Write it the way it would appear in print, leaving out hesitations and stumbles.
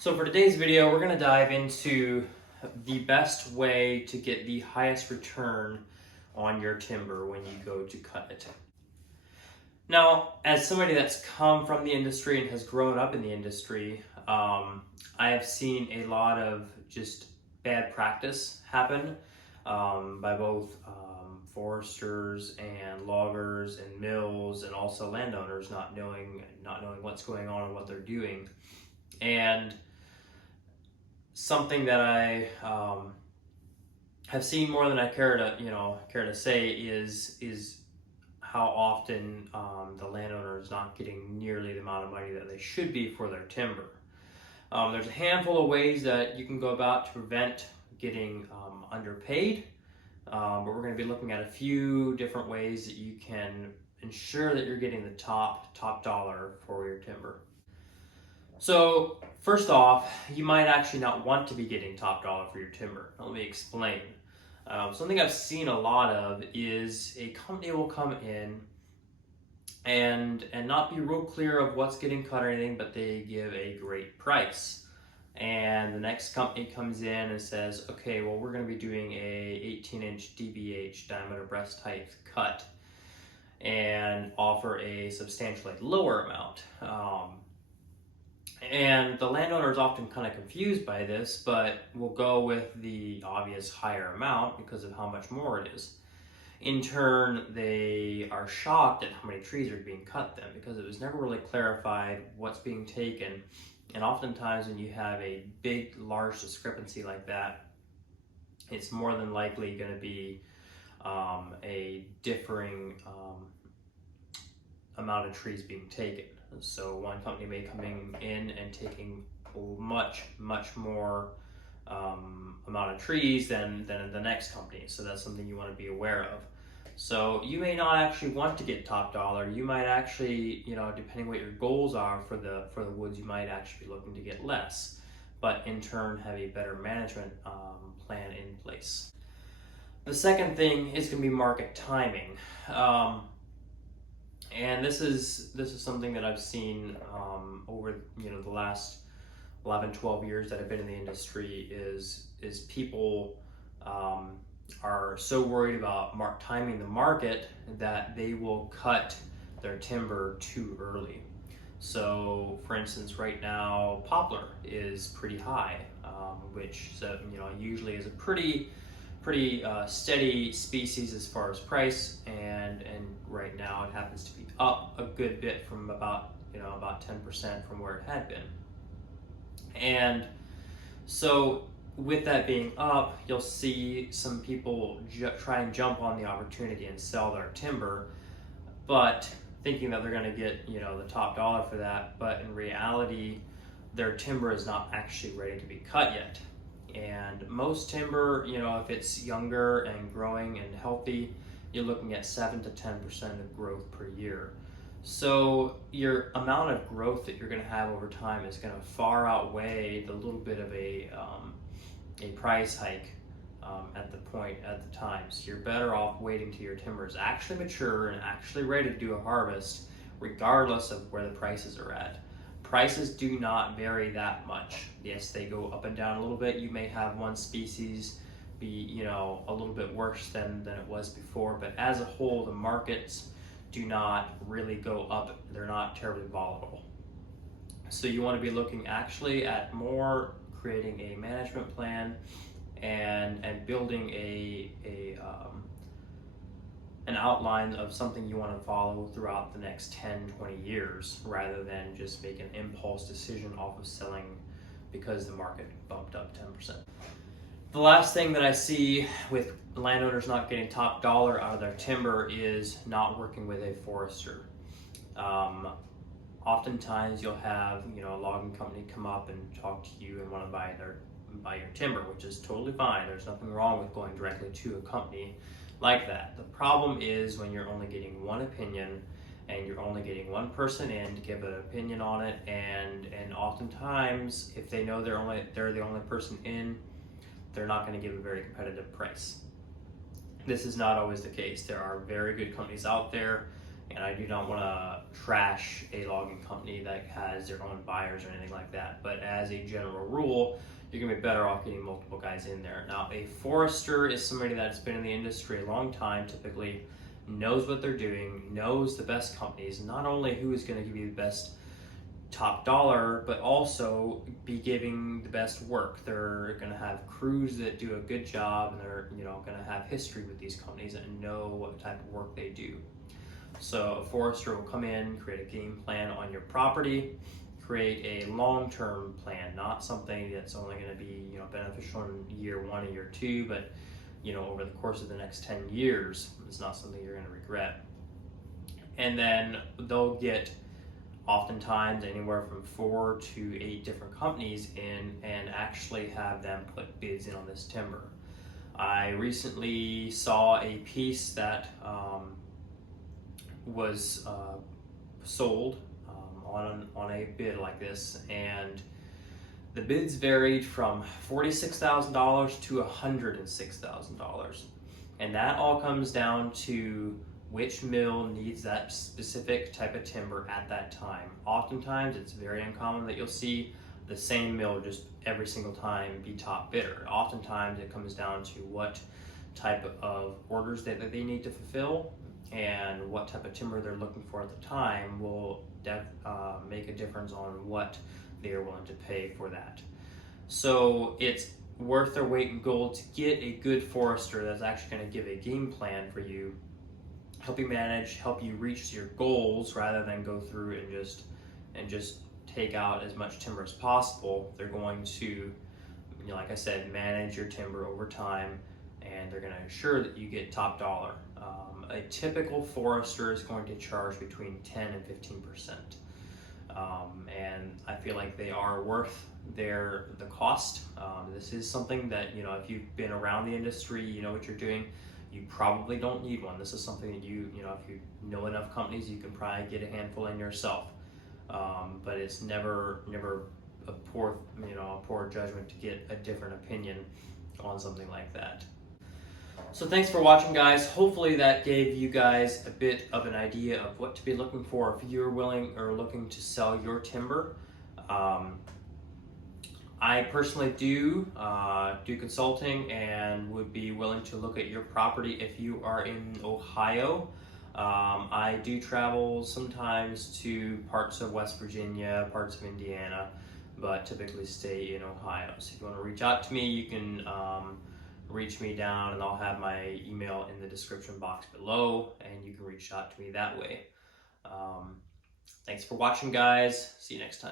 So for today's video, we're going to dive into the best way to get the highest return on your timber when you go to cut it. Now, as somebody that's come from the industry and has grown up in the industry, I have seen a lot of just bad practice happen by both foresters and loggers and mills, and also landowners not knowing what's going on and what they're doing. And something that I have seen more than I care to say is how often the landowner is not getting nearly the amount of money that they should be for their timber. There's a handful of ways that you can go about to prevent getting underpaid, but we're going to be looking at a few different ways that you can ensure that you're getting the top dollar for your timber. So first off, you might actually not want to be getting top dollar for your timber. Let me explain. Something I've seen a lot of is a company will come in and not be real clear of what's getting cut or anything, but they give a great price. And the next company comes in and says, okay, well, we're going to be doing a 18-inch DBH, diameter breast height cut, and offer a substantially lower amount. And the landowner is often kind of confused by this, but will go with the obvious higher amount because of how much more it is. In turn, they are shocked at how many trees are being cut then, because it was never really clarified what's being taken. And oftentimes when you have a big, large discrepancy like that, it's more than likely going to be a differing amount of trees being taken. So one company may come in and taking much more amount of trees than the next company. So that's something you want to be aware of. So you may not actually want to get top dollar. You might actually, depending what your goals are for the woods, you might actually be looking to get less, but in turn have a better management plan in place. The second thing is going to be market timing. And this is something that I've seen over the last 11-12 years that I've been in the industry is people are so worried about timing the market that they will cut their timber too early. So for instance, right now poplar is pretty high, which usually is a pretty steady species as far as price, and right now it happens to be up a good bit from about 10% from where it had been. And so with that being up, you'll see some people try and jump on the opportunity and sell their timber, but thinking that they're going to get the top dollar for that, but in reality their timber is not actually ready to be cut yet. And most timber, if it's younger and growing and healthy, you're looking at 7 to 10% of growth per year. So your amount of growth that you're going to have over time is going to far outweigh the little bit of a price hike at the time. So you're better off waiting till your timber is actually mature and actually ready to do a harvest, regardless of where the prices are at. Prices do not vary that much. Yes, they go up and down a little bit. You may have one species be, a little bit worse than it was before, but as a whole, the markets do not really go up. They're not terribly volatile. So you want to be looking actually at more creating a management plan and building an outline of something you want to follow throughout the next 10-20 years, rather than just make an impulse decision off of selling because the market bumped up 10%. The last thing that I see with landowners not getting top dollar out of their timber is not working with a forester. Oftentimes you'll have a logging company come up and talk to you and want to buy your timber, which is totally fine. There's nothing wrong with going directly to a company like that. The problem is when you're only getting one opinion and you're only getting one person in to give an opinion on it, and oftentimes if they know they're the only person in, they're not going to give a very competitive price. This is not always the case. There are very good companies out there, and I do not want to trash a logging company that has their own buyers or anything like that. But as a general rule, you're gonna be better off getting multiple guys in there. Now, a forester is somebody that's been in the industry a long time, typically knows what they're doing, knows the best companies, not only who is gonna give you the best top dollar, but also be giving the best work. They're going to have crews that do a good job, and they're going to have history with these companies and know what type of work they do. So a forester will come in, create a game plan on your property, create a long-term plan, not something that's only going to be beneficial in year 1 or year 2, but over the course of the next 10 years. It's not something you're going to regret. And then they'll get oftentimes anywhere from 4 to 8 different companies in and actually have them put bids in on this timber. I recently saw a piece that was sold on a bid like this, and the bids varied from $46,000 to $106,000, and that all comes down to which mill needs that specific type of timber at that time. Oftentimes, it's very uncommon that you'll see the same mill just every single time be top bidder. Oftentimes, it comes down to what type of orders that they need to fulfill and what type of timber they're looking for at the time will make a difference on what they are willing to pay for that. So it's worth their weight in gold to get a good forester that's actually going to give a game plan for you, help you manage, help you reach your goals, rather than go through and just take out as much timber as possible. They're going to, like I said, manage your timber over time, and they're going to ensure that you get top dollar. A typical forester is going to charge between 10 and 15%. And I feel like they are worth the cost. This is something that, if you've been around the industry, you know what you're doing. You probably don't need one. This is something that if you know enough companies, you can probably get a handful in yourself. But it's never a poor judgment to get a different opinion on something like that. So thanks for watching, guys. Hopefully that gave you guys a bit of an idea of what to be looking for if you're willing or looking to sell your timber. I personally do consulting and would be willing to look at your property if you are in Ohio. I do travel sometimes to parts of West Virginia, parts of Indiana, but typically stay in Ohio. So if you want to reach out to me, you can reach me down, and I'll have my email in the description box below, and you can reach out to me that way. Thanks for watching, guys. See you next time.